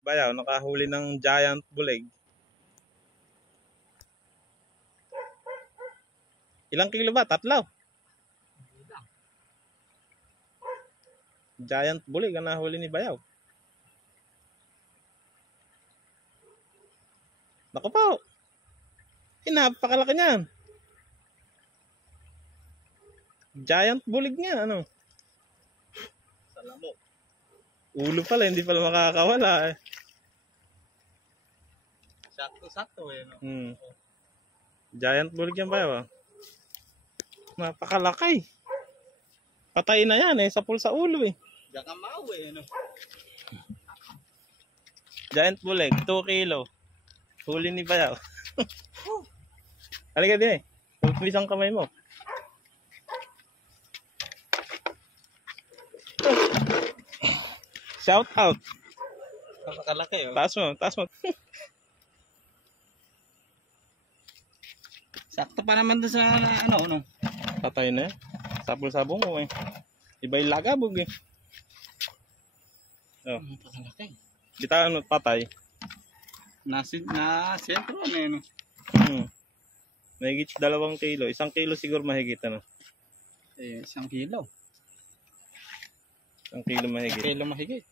Bayaw, nakahuli ng giant bulig. Ilang kilo ba? 3? Giant bulig ang nahuli ni Bayaw. Naku po. Napakalaki niyan. Giant bulig niya, ano? Salamok. Ulo pala, hindi pala makakawala eh. Sakto eh, no? Giant bulig yan Bayaw. Napakalaki. Patay na yan eh, sapul sa ulo eh. Diyan ka mauwi, no? Giant bulig, 2 kilo. Huli ni Bayaw. Halika din eh. Pagpis ang kamay mo. Shout out. Napakalaki, oh. Taas mo, taas mo. Sakto pa naman doon sa ano, no? Patay na eh. Sapul-sabong mo eh. Iba yung lagabog eh. Oh. Napakalaki. Bitaan mo patay. Sentro ano eh, no? Mahigit 2 kilo. 1 kilo siguro mahigit ano. Eh, 1 kilo. 1 kilo mahigit. 1 kilo mahigit.